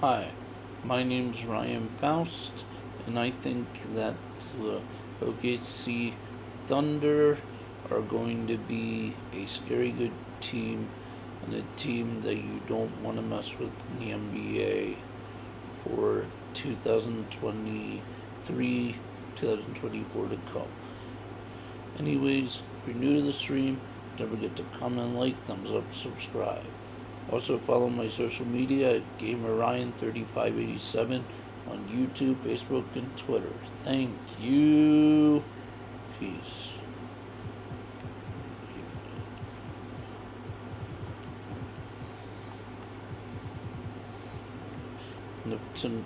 Hi, my name's Ryan Faust, and I think that the OKC Thunder are going to be a scary good team and a team that you don't want to mess with in the NBA for 2023, 2024 to come. Anyways, if you're new to the stream, don't forget to comment, like, thumbs up, subscribe. Also follow my social media at GamerRyan3587 on YouTube, Facebook, and Twitter. Thank you. Peace.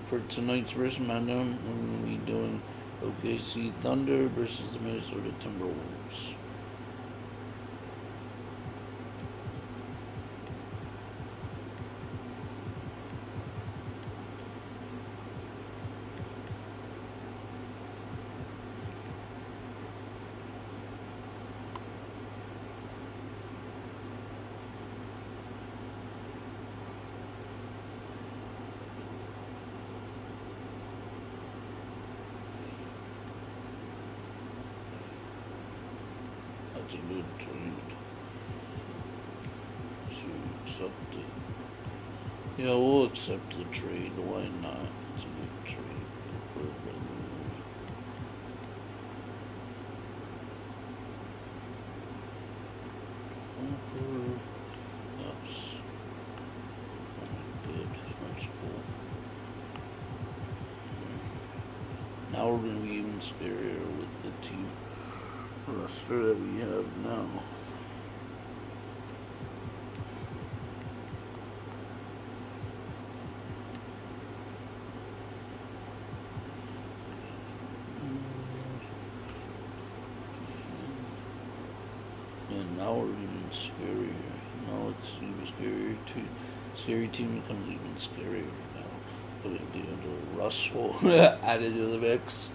For tonight's versus matchup, we're going to be doing OKC Thunder versus the Minnesota Timberwolves. That's a good trade. So accept it. Yeah, we'll accept the trade. Why not? It's a good trade. That's good. That's cool. Now we're going to be even scarier with the team roster that we have now. And now we're even scarier. Now it's even scarier too. Scary team becomes even scarier now. So we have to Russell added to the mix.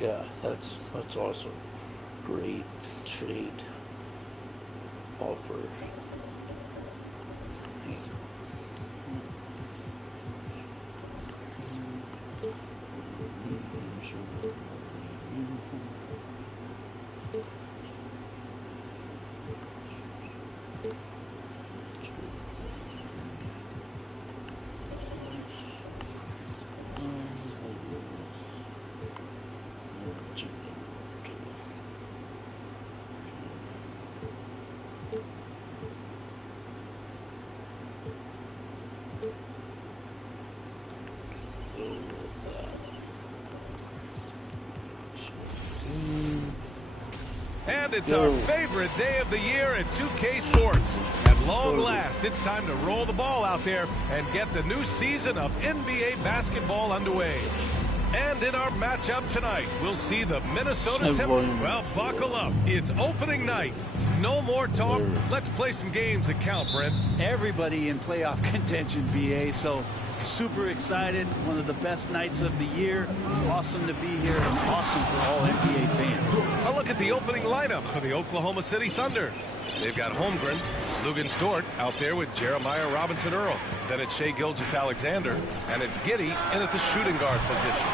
Yeah, that's awesome. Great trade offer. And it's our favorite day of the year at 2K Sports. At long last, it's time to roll the ball out there and get the new season of NBA basketball underway. And in our matchup tonight, we'll see the Minnesota Timberwolves. Well, buckle up. It's opening night. No more talk. Let's play some games that count, Brent. Everybody in playoff contention, BA, so super excited. One of the best nights of the year. Awesome to be here and awesome for all NBA fans. A look at the opening lineup for the Oklahoma City Thunder. They've got Holmgren, Luguentz Dort out there with Jeremiah Robinson Earl. Then it's Shai Gilgeous-Alexander, and it's Giddy in at the shooting guard position.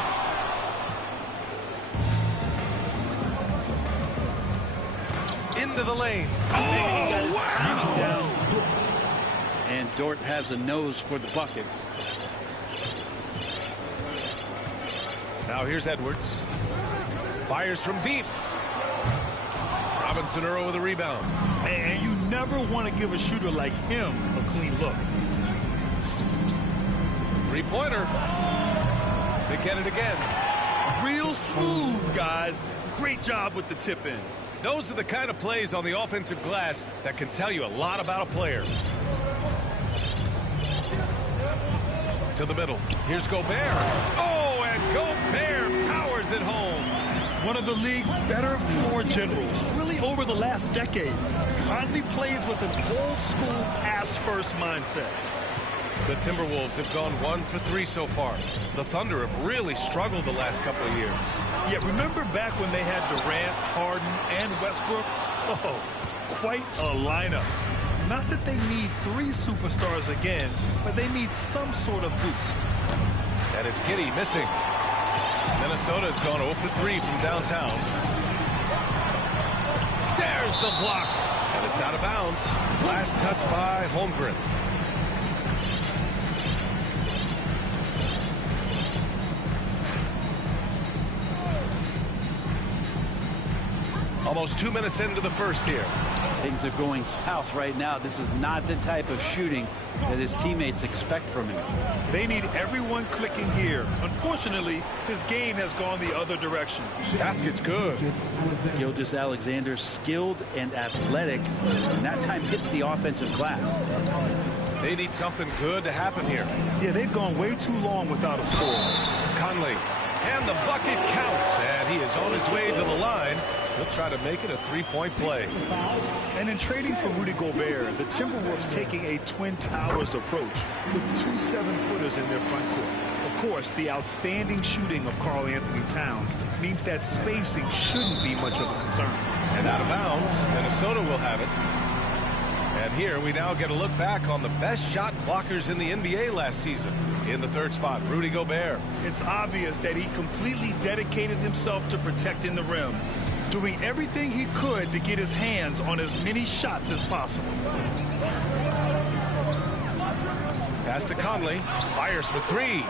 Into the lane. Oh, wow! And Dort has a nose for the bucket. Now here's Edwards. Fires from deep. Robinson Earl with a rebound. And you never want to give a shooter like him a clean look. Three-pointer. They get it again. Real smooth, guys. Great job with the tip in. Those are the kind of plays on the offensive glass that can tell you a lot about a player. To the middle. Here's Gobert. Oh, and Gobert powers it home. One of the league's better floor generals, really over the last decade. Conley plays with an old-school pass-first mindset. The Timberwolves have gone 1 for 3 so far. The Thunder have really struggled the last couple of years. Yeah, remember back when they had Durant, Harden, and Westbrook? Oh, quite a lineup. Not that they need 3 superstars again, but they need some sort of boost. And it's Giddy missing. Minnesota's gone 0 for 3 from downtown. There's the block. And it's out of bounds. Last touch by Holmgren. Almost 2 minutes into the first here. Things are going south right now. This is not the type of shooting that his teammates expect from him. They need everyone clicking here. Unfortunately, his game has gone the other direction. Basket's good. Gilgeous-Alexander, skilled and athletic, and that time hits the offensive glass. They need something good to happen here. Yeah, they've gone way too long without a score. Conley. And the bucket counts. And he is on his way to the line. He'll try to make it a 3-point play. And in trading for Rudy Gobert, the Timberwolves taking a Twin Towers approach with 2 7-footers in their front court. Of course, the outstanding shooting of Karl Anthony Towns means that spacing shouldn't be much of a concern. And out of bounds, Minnesota will have it. And here we now get a look back on the best shot blockers in the NBA last season. In the third spot, Rudy Gobert. It's obvious that he completely dedicated himself to protecting the rim, doing everything he could to get his hands on as many shots as possible. Pass to Conley. Fires for 3.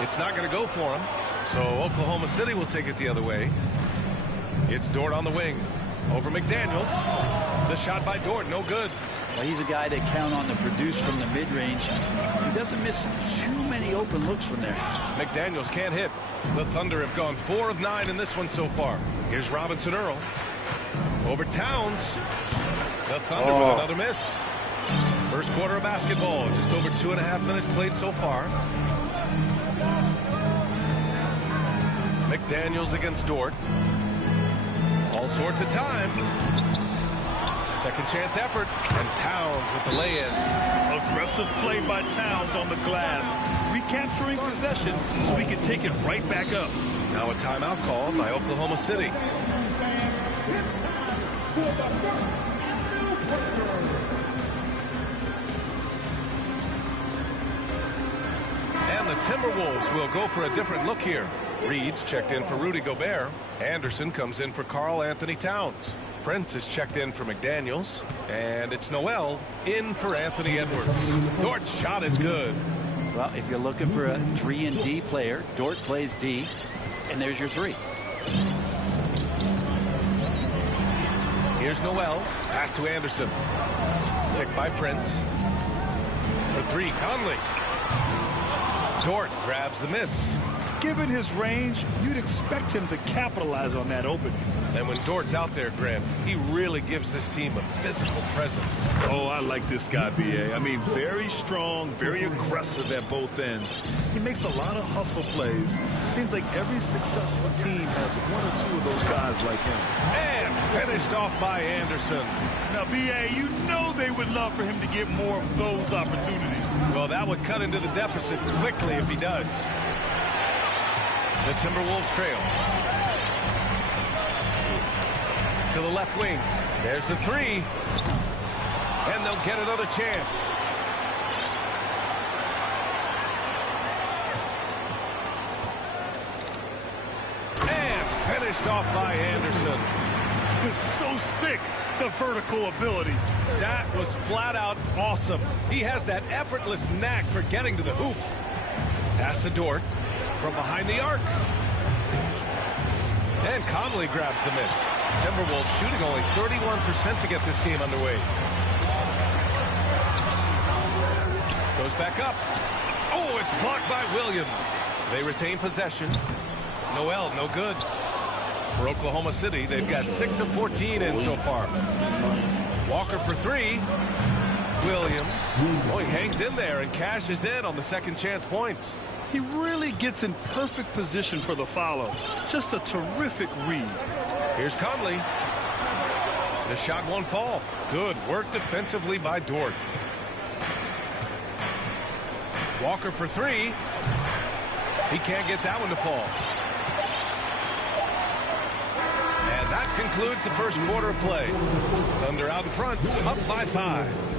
It's not going to go for him. So Oklahoma City will take it the other way. It's Dort on the wing. Over McDaniels. The shot by Dort, no good. Well, he's a guy that count on to produce from the mid-range. He doesn't miss too many open looks from there. McDaniels can't hit. The Thunder have gone 4 of 9 in this one so far. Here's Robinson Earl. Over Towns. The Thunder with another miss. First quarter of basketball. Just over 2.5 minutes played so far. McDaniels against Dort. All sorts of time. Second chance effort. And Towns with the lay-in. Aggressive play by Towns on the glass. Recapturing possession so he can take it right back up. Now a timeout called by Oklahoma City. And the Timberwolves will go for a different look here. Reed's checked in for Rudy Gobert. Anderson comes in for Karl Anthony Towns. Prince is checked in for McDaniels. And it's Noel in for Anthony Edwards. Dort's shot is good. Well, if you're looking for a 3-and-D player, Dort plays D, and there's your 3. Here's Noel. Pass to Anderson. Picked by Prince. For 3, Conley. Dort grabs the miss. Given his range, you'd expect him to capitalize on that opening. And when Dort's out there, Grant, he really gives this team a physical presence. Oh, I like this guy, B.A. I mean, very strong, very aggressive at both ends. He makes a lot of hustle plays. Seems like every successful team has 1 or 2 of those guys like him. And finished off by Anderson. Now, B.A., you know they would love for him to get more of those opportunities. Well, that would cut into the deficit quickly if he does. The Timberwolves trail. To the left wing. There's the 3. And they'll get another chance. And finished off by Anderson. It's so sick, the vertical ability. That was flat out awesome. He has that effortless knack for getting to the hoop. Pass to Dort. From behind the arc. And Conley grabs the miss. Timberwolves shooting only 31% to get this game underway. Goes back up. Oh, it's blocked by Williams. They retain possession. Noel, no good. For Oklahoma City, they've got 6 of 14 in so far. Walker for 3. Williams. Oh, he hangs in there and cashes in on the second chance points. He really gets in perfect position for the follow. Just a terrific read. Here's Conley. The shot won't fall. Good work defensively by Dort. Walker for 3. He can't get that one to fall. And that concludes the first quarter of play. Thunder out in front, up by 5.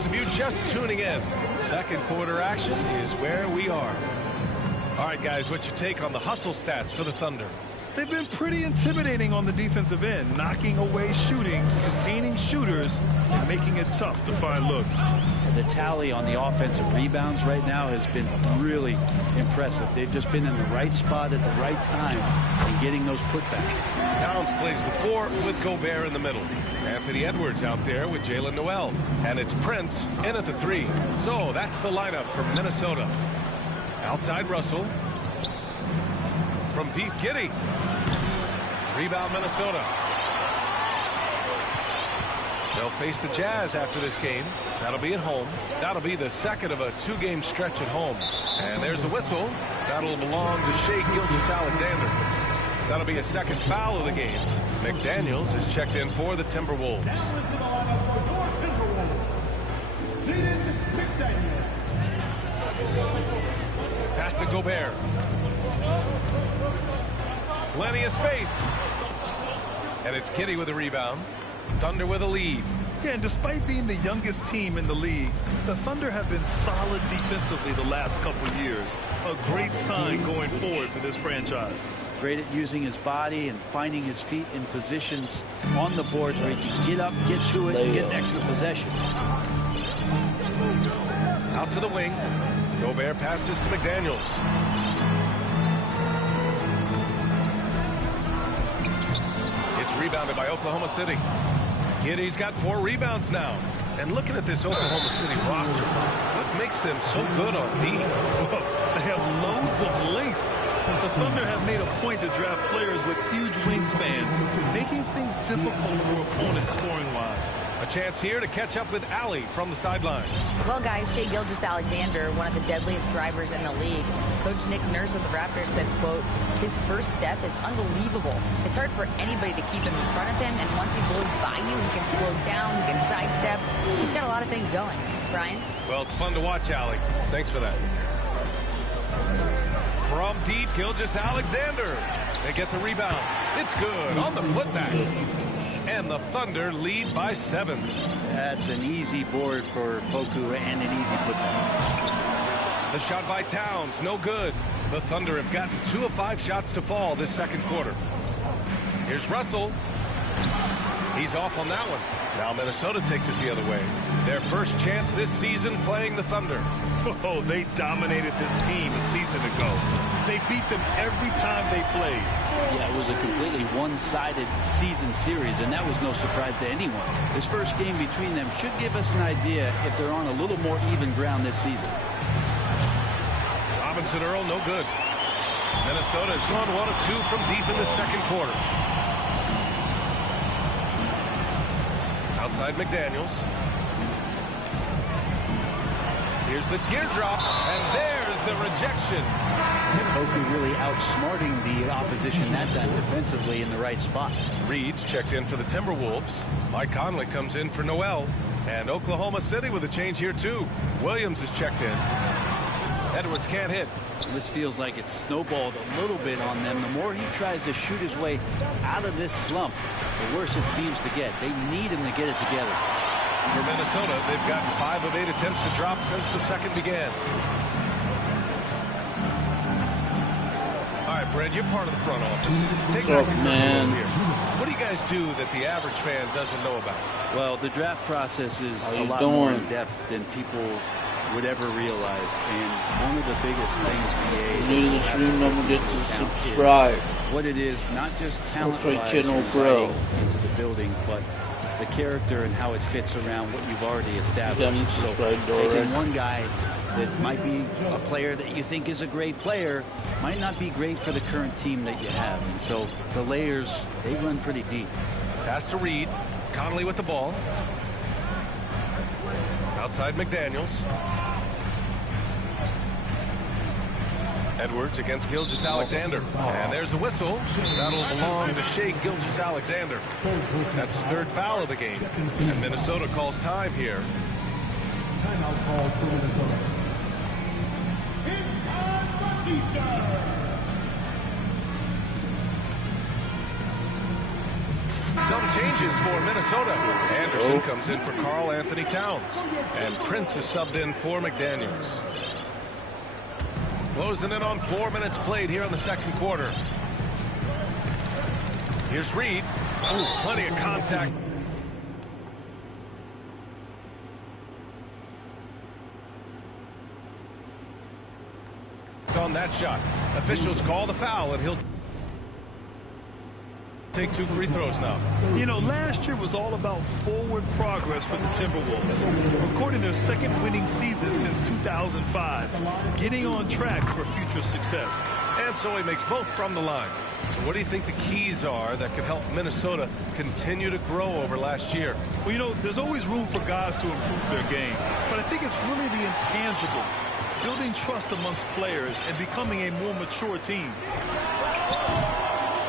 those of you just tuning in, second quarter action is where we are. All right, guys, what's your take on the hustle stats for the Thunder? They've been pretty intimidating on the defensive end, knocking away shootings, containing shooters, and making it tough to find looks. The tally on the offensive rebounds right now has been really impressive. They've just been in the right spot at the right time and getting those putbacks. Towns plays the 4 with Gobert in the middle. Anthony Edwards out there with Jalen Noel. And it's Prince in at the 3. So that's the lineup from Minnesota. Outside Russell. From deep, Giddy. Rebound, Minnesota. They'll face the Jazz after this game. That'll be at home. That'll be the second of a 2-game stretch at home. And there's the whistle. That'll belong to Shai Gilgeous-Alexander. That'll be a second foul of the game. McDaniels is checked in for the Timberwolves. Pass to Gobert. Plenty of space. And it's Giddy with a rebound. Thunder with a lead. Yeah, and despite being the youngest team in the league, the Thunder have been solid defensively the last couple years. A great sign going forward for this franchise. Great at using his body and finding his feet in positions on the boards where he can get up, get to it, and get an extra possession. Out to the wing. Gobert passes to McDaniels. It's rebounded by Oklahoma City. Giddy's got 4 rebounds now. And looking at this Oklahoma City roster, what makes them so good on D? They have loads of length. The Thunder have made a point to draft players with huge wingspans, making things difficult for opponents scoring-wise. A chance here to catch up with Allie from the sideline. Well, guys, Shai Gilgeous-Alexander, one of the deadliest drivers in the league. Coach Nick Nurse of the Raptors said, quote, his first step is unbelievable. It's hard for anybody to keep him in front of him, and once he blows by you, he can slow down, he can sidestep. He's got a lot of things going. Brian? Well, it's fun to watch, Allie. Thanks for that. From deep, Gilgeous-Alexander. They get the rebound. It's good on the putback. And the Thunder lead by 7. That's an easy board for Poku and an easy putback. The shot by Towns, no good. The Thunder have gotten 2 of 5 shots to fall this second quarter. Here's Russell. He's off on that one. Now Minnesota takes it the other way. Their first chance this season playing the Thunder. Oh, they dominated this team a season ago. They beat them every time they played. Yeah, it was a completely one-sided season series, and that was no surprise to anyone. This first game between them should give us an idea if they're on a little more even ground this season. Robinson Earl, no good. Minnesota has gone 1 of 2 from deep in the second quarter. Outside McDaniels. Here's the teardrop, and there's the rejection. Poku really outsmarting the opposition that time defensively in the right spot. Reed's checked in for the Timberwolves. Mike Conley comes in for Noel. And Oklahoma City with a change here, too. Williams is checked in. Edwards can't hit. This feels like it's snowballed a little bit on them. The more he tries to shoot his way out of this slump, the worse it seems to get. They need him to get it together. For Minnesota, they've gotten 5 of 8 attempts to drop since the second began. All right, Brad, you're part of the front office. Take back the curtain here. What do you guys do that the average fan doesn't know about? Well, the draft process is a lot more in depth than people would ever realize. And one of the biggest things If you're new to the stream, don't forget to subscribe. What it is, not just talent-wise Channel Pro into the building, but the character and how it fits around what you've already established. So taking one guy that might be a player that you think is a great player might not be great for the current team that you have. And so the layers, they run pretty deep. Pass to Reed. Conley with the ball. Outside McDaniels. Edwards against Gilgeous-Alexander. And there's the whistle. That'll belong to Shai Gilgeous-Alexander. That's his 3rd foul of the game. And Minnesota calls time here. Timeout call for Minnesota. Some change changes for Minnesota. Anderson comes in for Karl Anthony Towns. And Prince is subbed in for McDaniels. Closing in on 4 minutes played here in the second quarter. Here's Reed. Ooh, plenty of contact. On that shot. Officials call the foul, and he'll take 2 free throws now. You know, last year was all about forward progress for the Timberwolves. Recording their second winning season since 2005. Getting on track for future success. And so he makes both from the line. So what do you think the keys are that could help Minnesota continue to grow over last year? Well, you know, there's always room for guys to improve their game. But I think it's really the intangibles. Building trust amongst players and becoming a more mature team.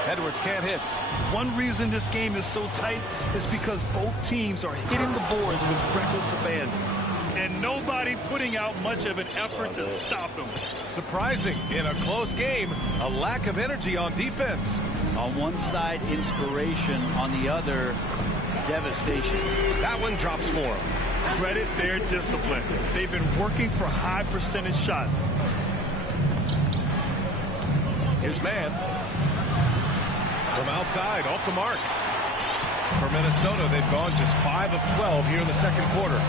Edwards can't hit. One reason this game is so tight is because both teams are hitting the boards with reckless abandon. And nobody putting out much of an effort to stop them. Surprising, in a close game, a lack of energy on defense. On one side, inspiration. On the other, devastation. That one drops for him. Credit their discipline. They've been working for high percentage shots. Here's Mann. From outside, off the mark. For Minnesota, they've gone just 5 of 12 here in the second quarter.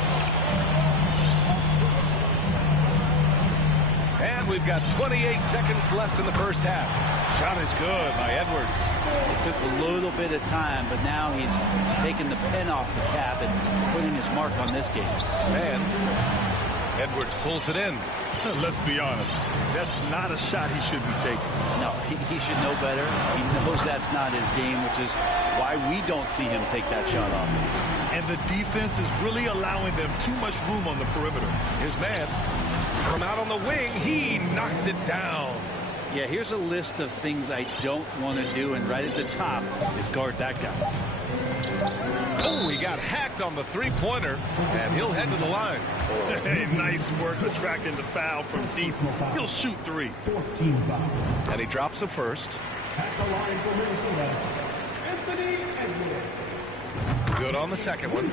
And we've got 28 seconds left in the first half. Shot is good by Edwards. It took a little bit of time, but now he's taking the pen off the cap and putting his mark on this game. And Edwards pulls it in. Let's be honest, that's not a shot he should be taking. No, he should know better. He knows that's not his game, which is why we don't see him take that shot off. And the defense is really allowing them too much room on the perimeter. Here's Mann. From out on the wing, he knocks it down. Yeah, here's a list of things I don't want to do, and right at the top is guard that guy. Oh, he got hacked on the three-pointer, and he'll head to the line. Hey, nice work attracting the foul from deep. He'll shoot 3. 14 foul. And he drops the first. At the line for Minnesota, Anthony Edwards. Good on the second one.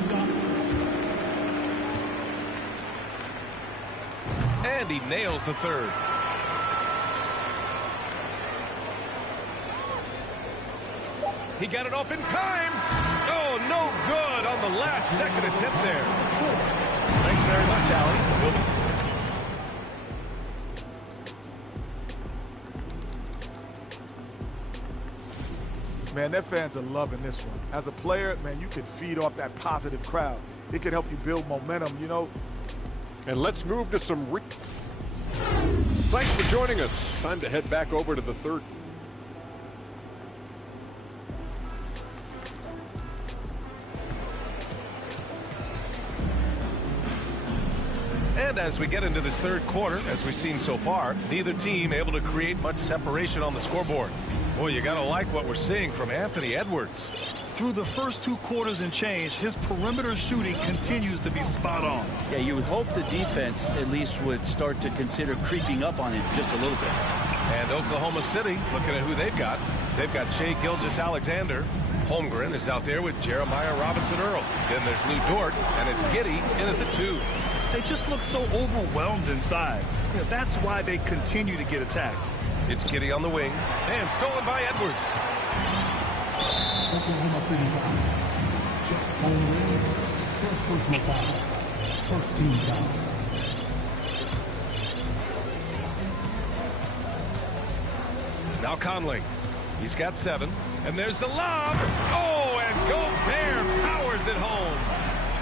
And he nails the third. He got it off in time. Oh, no good on the last second attempt there. Thanks very much, Allie. Man, their fans are loving this one. As a player, man, you can feed off that positive crowd. It can help you build momentum, you know. And let's move to some... Thanks for joining us. Time to head back over to the third. And as we get into this third quarter, as we've seen so far, neither team able to create much separation on the scoreboard. Boy, you got to like what we're seeing from Anthony Edwards. Through the first 2 quarters and change, his perimeter shooting continues to be spot on. Yeah, you would hope the defense at least would start to consider creeping up on him just a little bit. And Oklahoma City, looking at who they've got. They've got Shai Gilgeous-Alexander. Holmgren is out there with Jeremiah Robinson-Earl. Then there's Lou Dort, and it's Giddy in at the 2. They just look so overwhelmed inside. Yeah, that's why they continue to get attacked. It's Giddy on the wing, and stolen by Edwards. Oklahoma City foul. Chet Holmgren, first personal foul. First team foul. Now Conley. He's got 7. And there's the lob. Oh, and Gobert powers it home.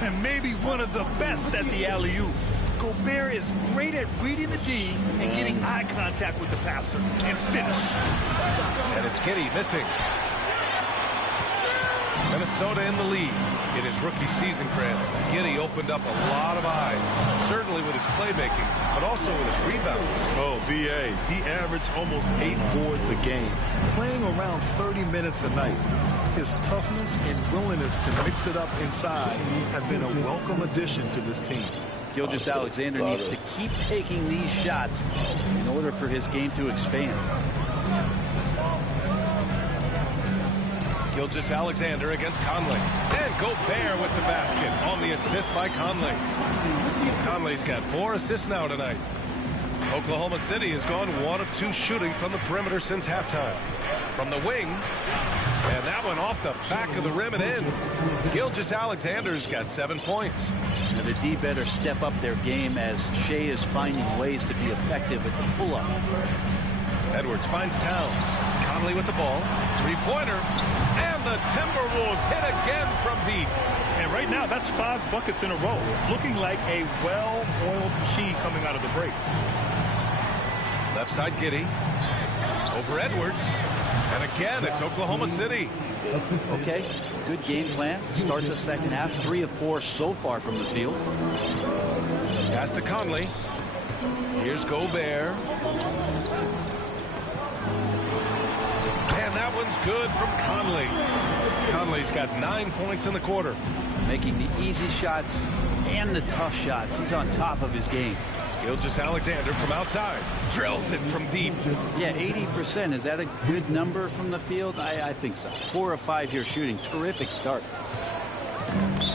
And maybe one of the best at the alley-oop. Gobert is great at reading the D and getting eye contact with the passer and finish. And it's Giddy missing. Minnesota in the lead. In his rookie season cred, Giddy opened up a lot of eyes, certainly with his playmaking, but also with his rebounds. Oh, B.A., he averaged almost 8 boards a game, playing around 30 minutes a night. His toughness and willingness to mix it up inside have been a welcome addition to this team. Gilgeous-Alexander needs to keep taking these shots in order for his game to expand. Gilgeous-Alexander against Conley. And Gobert with the basket on the assist by Conley. Conley's got 4 assists now tonight. Oklahoma City has gone 1 of 2 shooting from the perimeter since halftime. From the wing, and that one off the back of the rim and in. Gilgeous-Alexander's got 7 points. And the D better step up their game as Shea is finding ways to be effective at the pull-up. Edwards finds Towns. Conley with the ball. 3-pointer. And the Timberwolves hit again from deep. And right now, that's 5 buckets in a row. Looking like a well-oiled machine coming out of the break. Left side Giddy. Over Edwards. And again, it's Oklahoma City. Okay, good game plan. Start the second half. 3 of 4 so far from the field. Pass to Conley. Here's Gobert. And that one's good from Conley. Conley's got 9 points in the quarter. Making the easy shots and the tough shots. He's on top of his game. Gilgeous-Alexander from outside. Drills it from deep. Yeah, 80%. Is that a good number from the field? I think so. 4 of 5 here shooting. Terrific start.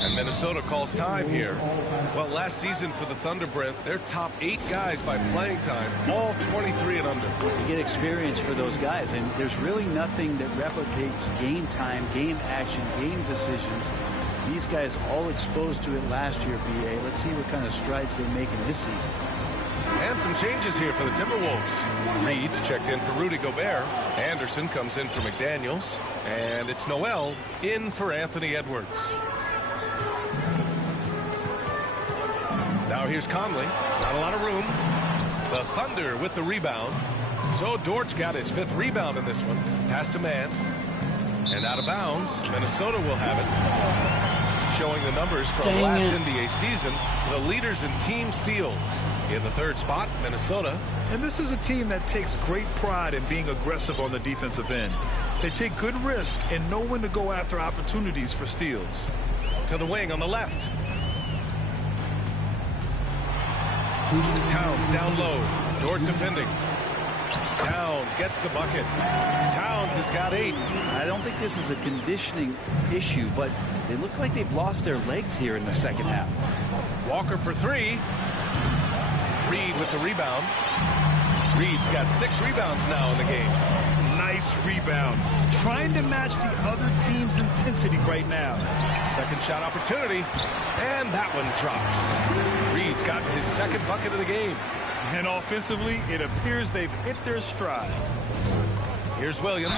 And Minnesota calls time here. Well, last season for the Thunder, Brent, their top 8 guys by playing time, all 23 and under. You get experience for those guys, and there's really nothing that replicates game time, game action, game decisions. These guys all exposed to it last year, BA. Let's see what kind of strides they make in this season. And some changes here for the Timberwolves. Reed's checked in for Rudy Gobert. Anderson comes in for McDaniels. And it's Noel in for Anthony Edwards. Now here's Conley. Not a lot of room. The Thunder with the rebound. So Dortch got his 5th rebound in this one. Pass to Mann. And out of bounds. Minnesota will have it. Showing the numbers from last NBA season, the leaders in team steals. In the 3rd spot, Minnesota. And this is a team that takes great pride in being aggressive on the defensive end. They take good risk and know when to go after opportunities for steals. To the wing on the left. Towns down low. Dort defending. Towns gets the bucket. Towns has got 8. I don't think this is a conditioning issue, but they look like they've lost their legs here in the second half. Walker for 3. Reed with the rebound. Reed's got 6 rebounds now in the game. Nice rebound. Trying to match the other team's intensity right now. Second shot opportunity. And that one drops. Reed's got his 2nd bucket of the game. And offensively, it appears they've hit their stride. Here's Williams.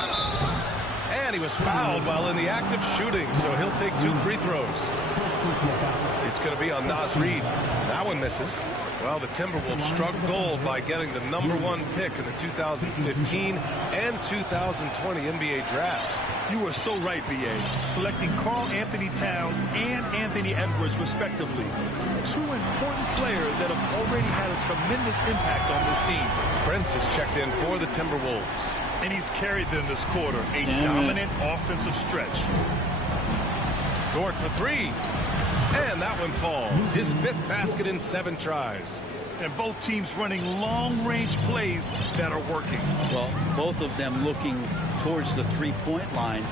And he was fouled while in the act of shooting, so he'll take 2 free throws. It's going to be on Naz Reid. That one misses. Well, the Timberwolves struck gold by getting the #1 pick in the 2015 and 2020 NBA drafts. You are so right, B.A. Selecting Karl Anthony Towns and Anthony Edwards, respectively. 2 important players that have already had a tremendous impact on this team. Brent is checked in for the Timberwolves. And he's carried them this quarter. A dominant offensive stretch. Dort for 3. And that one falls. His 5th basket in 7 tries. And both teams running long-range plays that are working. Well, both of them looking towards the 3-point line.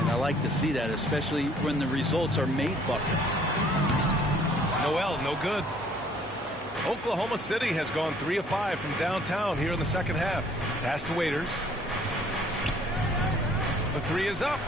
And I like to see that, especially when the results are made buckets. Noel, no good. Oklahoma City has gone 3 of 5 from downtown here in the second half. Pass to Waiters. The 3 is up.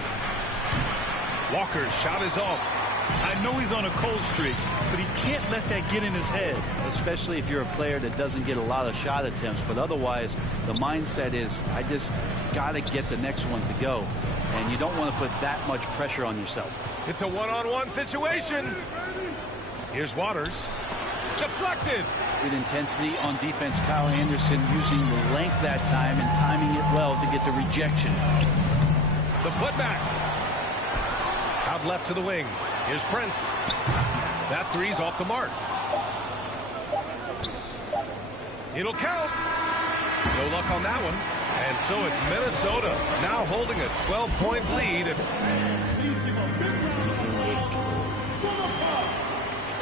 Walker's shot is off. I know he's on a cold streak, but he can't let that get in his head. Especially if you're a player that doesn't get a lot of shot attempts. But otherwise, the mindset is, I just got to get the next one to go. And you don't want to put that much pressure on yourself. It's a one-on-one situation. Here's Waters. Deflected. Good intensity on defense. Kyle Anderson using the length that time and timing it well to get the rejection. The putback. Out left to the wing. Here's Prince. That 3's off the mark. It'll count. No luck on that one. And so it's Minnesota now holding a 12-point lead.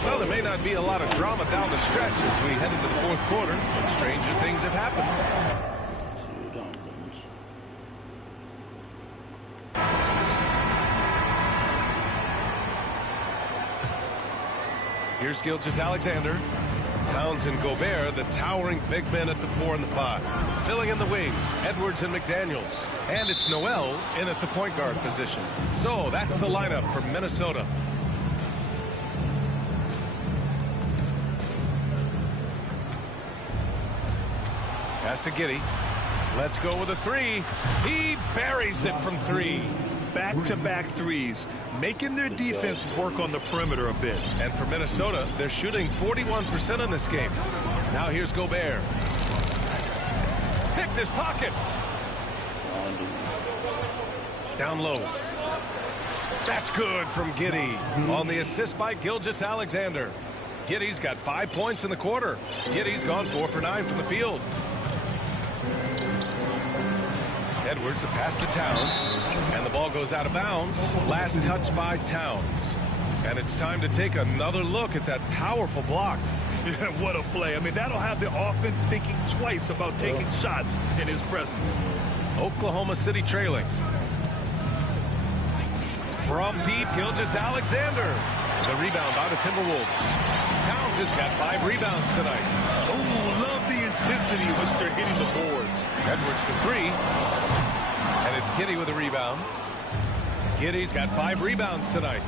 Well, there may not be a lot of drama down the stretch as we head into the 4th quarter. But stranger things have happened. Here's Gilgeous-Alexander. Towns and Gobert, the towering big men at the 4 and the 5. Filling in the wings, Edwards and McDaniels. And it's Noel in at the point guard position. So that's the lineup for Minnesota. Pass to Giddy. Let's go with a 3. He buries it from 3. Back-to-back threes, making their defense work on the perimeter a bit. And for Minnesota, they're shooting 41% in this game. Now here's Gobert. Picked his pocket. Down low. That's good from Giddy on the assist by Gilgeous-Alexander. Giddy's got 5 points in the quarter. Giddy's gone 4 for 9 from the field. Edwards, a pass to Towns, and the ball goes out of bounds. Last touch by Towns. And it's time to take another look at that powerful block. Yeah, what a play. I mean, that'll have the offense thinking twice about taking shots in his presence. Oklahoma City trailing. From deep, Gilgeous-Alexander. The rebound by the Timberwolves. Towns has got 5 rebounds tonight. Oh, love the intensity in which they're hitting the boards. Edwards for 3. And it's Giddy with a rebound. Giddy's got 5 rebounds tonight.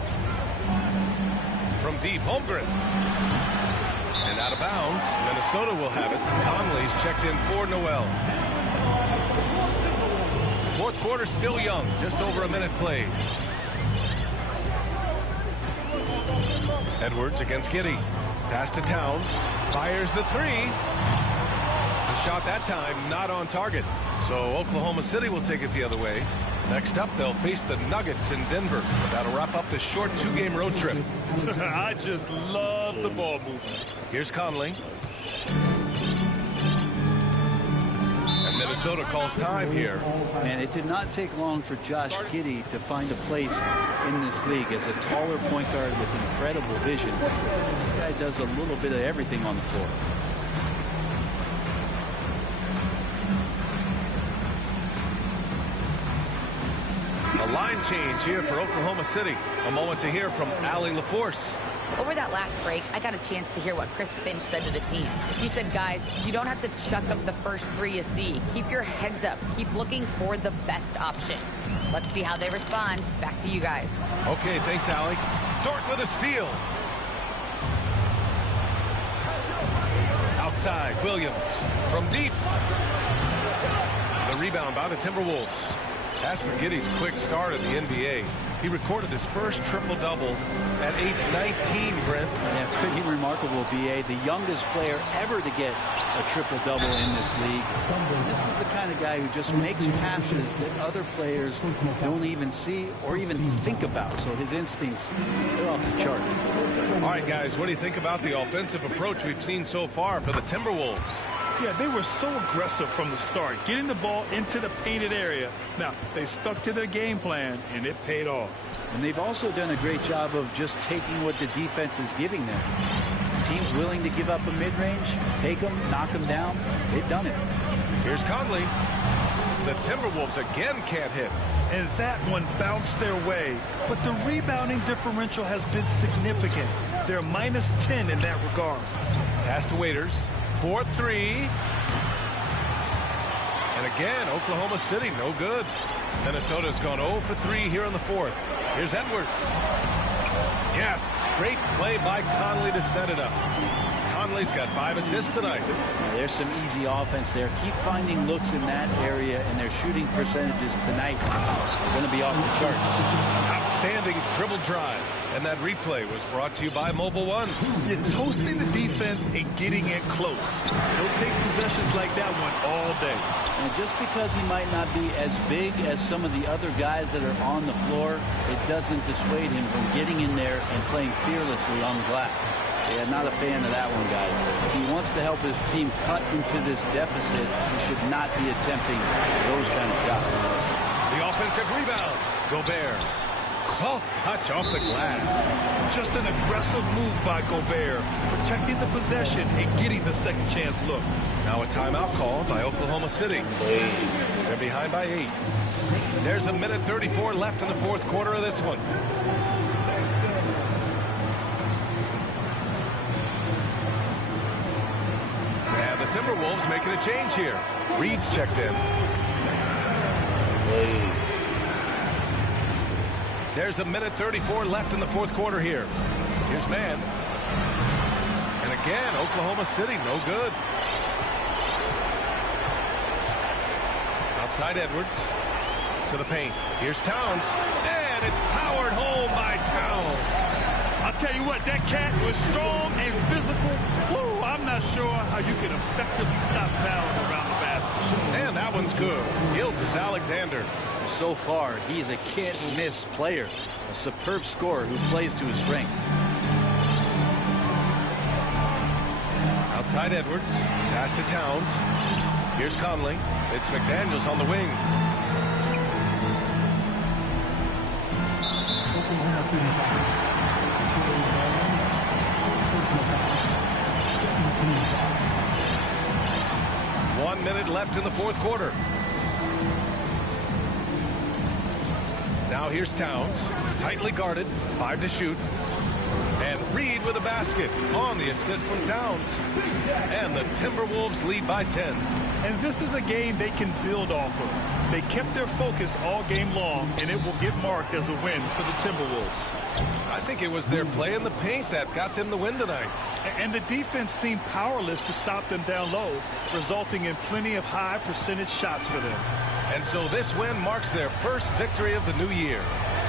From deep, Holmgren. And out of bounds, Minnesota will have it. Conley's checked in for Noel. Fourth quarter still young, just over a minute played. Edwards against Giddy. Pass to Towns. Fires the 3. The shot that time not on target. So Oklahoma City will take it the other way. Next up, they'll face the Nuggets in Denver. That'll wrap up the short 2-game road trip. I just love the ball movement. Here's Conley. And Minnesota calls time here. And it did not take long for Josh Giddy to find a place in this league as a taller point guard with incredible vision. This guy does a little bit of everything on the floor. A line change here for Oklahoma City. A moment to hear from Allie LaForce. Over that last break, I got a chance to hear what Chris Finch said to the team. He said, guys, you don't have to chuck up the first 3 you see. Keep your heads up. Keep looking for the best option. Let's see how they respond. Back to you guys. Okay, thanks, Allie. Dort with a steal. Outside, Williams from deep. The rebound by the Timberwolves. As for Giddy's quick start in the NBA, he recorded his first triple-double at age 19, Brent. Yeah, pretty remarkable, B.A. The youngest player ever to get a triple-double in this league. This is the kind of guy who just makes passes that other players don't even see or even think about. So his instincts are off the chart. All right, guys, what do you think about the offensive approach we've seen so far for the Timberwolves? Yeah, they were so aggressive from the start, getting the ball into the painted area. Now, they stuck to their game plan, and it paid off. And they've also done a great job of just taking what the defense is giving them. Teams willing to give up a mid-range, take them, knock them down. They've done it. Here's Conley. The Timberwolves again can't hit. And that one bounced their way. But the rebounding differential has been significant. They're minus 10 in that regard. Pass to Waiters. 4-3. And again, Oklahoma City, no good. Minnesota's gone 0 for 3 here in the fourth. Here's Edwards. Yes, great play by Conley to set it up. Conley's got 5 assists tonight. Now, there's some easy offense there. Keep finding looks in that area, and their shooting percentages tonight are going to be off the charts. Outstanding dribble drive. And that replay was brought to you by Mobile One. You're toasting the defense and getting it close. He'll take possessions like that one all day. And just because he might not be as big as some of the other guys that are on the floor, it doesn't dissuade him from getting in there and playing fearlessly on the glass. Yeah, not a fan of that one, guys. If he wants to help his team cut into this deficit, he should not be attempting those kind of shots. The offensive rebound. Gobert. Soft touch off the glass. Just an aggressive move by Gobert, protecting the possession and getting the second chance look. Now a timeout called by Oklahoma City. They're behind by 8. There's a minute 34 left in the fourth quarter of this one. Timberwolves making a change here. Reed's checked in. There's a minute 34 left in the fourth quarter here. Here's man. And again, Oklahoma City, no good. Outside Edwards. To the paint. Here's Towns. And it's powered home by Towns. I'll tell you what, that cat was strong and physical. Woo, I'm not sure how you can effectively stop Towns around the basket. And that one's good. Gilgeous-Alexander. So far, he's a can't-miss player. A superb scorer who plays to his strength. Outside Edwards. Pass to Towns. Here's Conley. It's McDaniels on the wing. Oklahoma City foul. 1 minute left in the fourth quarter. Now here's Towns. Tightly guarded. 5 to shoot. And Reed with a basket on the assist from Towns. And the Timberwolves lead by 10. And this is a game they can build off of. They kept their focus all game long, and it will get marked as a win for the Timberwolves. I think it was their play in the paint that got them the win tonight. And the defense seemed powerless to stop them down low, resulting in plenty of high percentage shots for them. And so this win marks their first victory of the new year.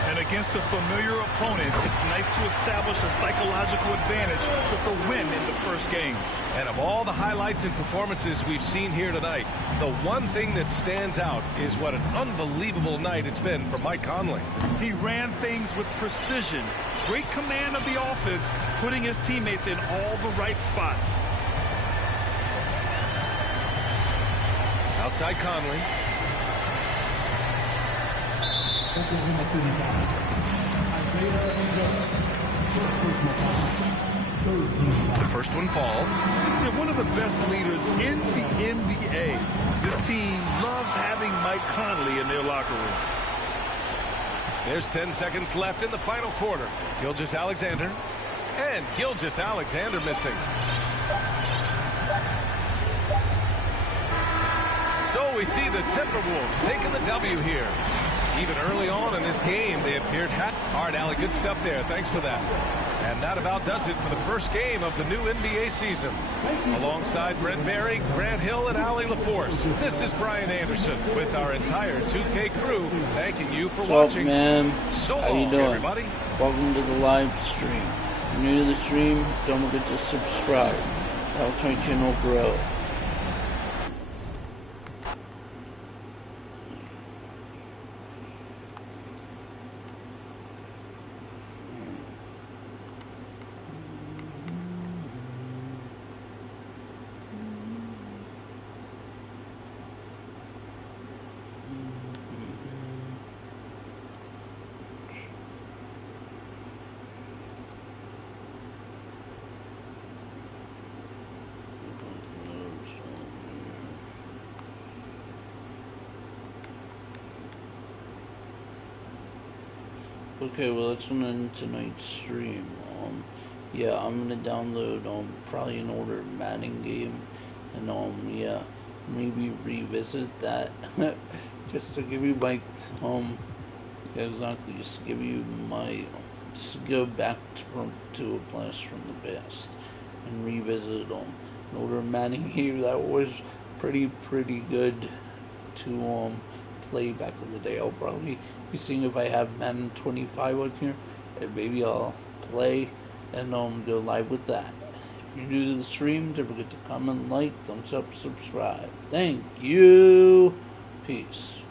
And against a familiar opponent, it's nice to establish a psychological advantage with a win in the first game. And of all the highlights and performances we've seen here tonight, the one thing that stands out is what an unbelievable night it's been for Mike Conley. He ran things with precision, great command of the offense, putting his teammates in all the right spots. Outside Conley. Oklahoma City foul. Isaiah Joe. Personal foul. Third team foul. The first one falls. They're one of the best leaders in the NBA. This team loves having Mike Conley in their locker room. There's 10 seconds left in the final quarter. Gilgeous-Alexander. And Gilgeous-Alexander missing. So we see the Timberwolves taking the W here. Even early on in this game, they appeared hot. All right, Allie, good stuff there. Thanks for that. And that about does it for the first game of the new NBA season. Alongside Brent Berry, Grant Hill, and Allie LaForce, this is Brian Anderson with our entire 2K crew thanking you for watching. What's up, man? So How you long, doing? everybody. Welcome to the live stream. If you're new to the stream, don't forget to subscribe. That helps my channel grow. Okay, well, that's gonna end tonight's stream. Yeah, I'm gonna download probably an older Madden game, and yeah, maybe revisit that just to give you my yeah, exactly, just give you my just go back to a blast from the past and revisit an older Madden game that was pretty good to play back in the day. I'll probably be seeing if I have Madden 25 on here, and maybe I'll play and go live with that. If you're new to the stream, don't forget to comment, like, thumbs up, subscribe. Thank you. Peace.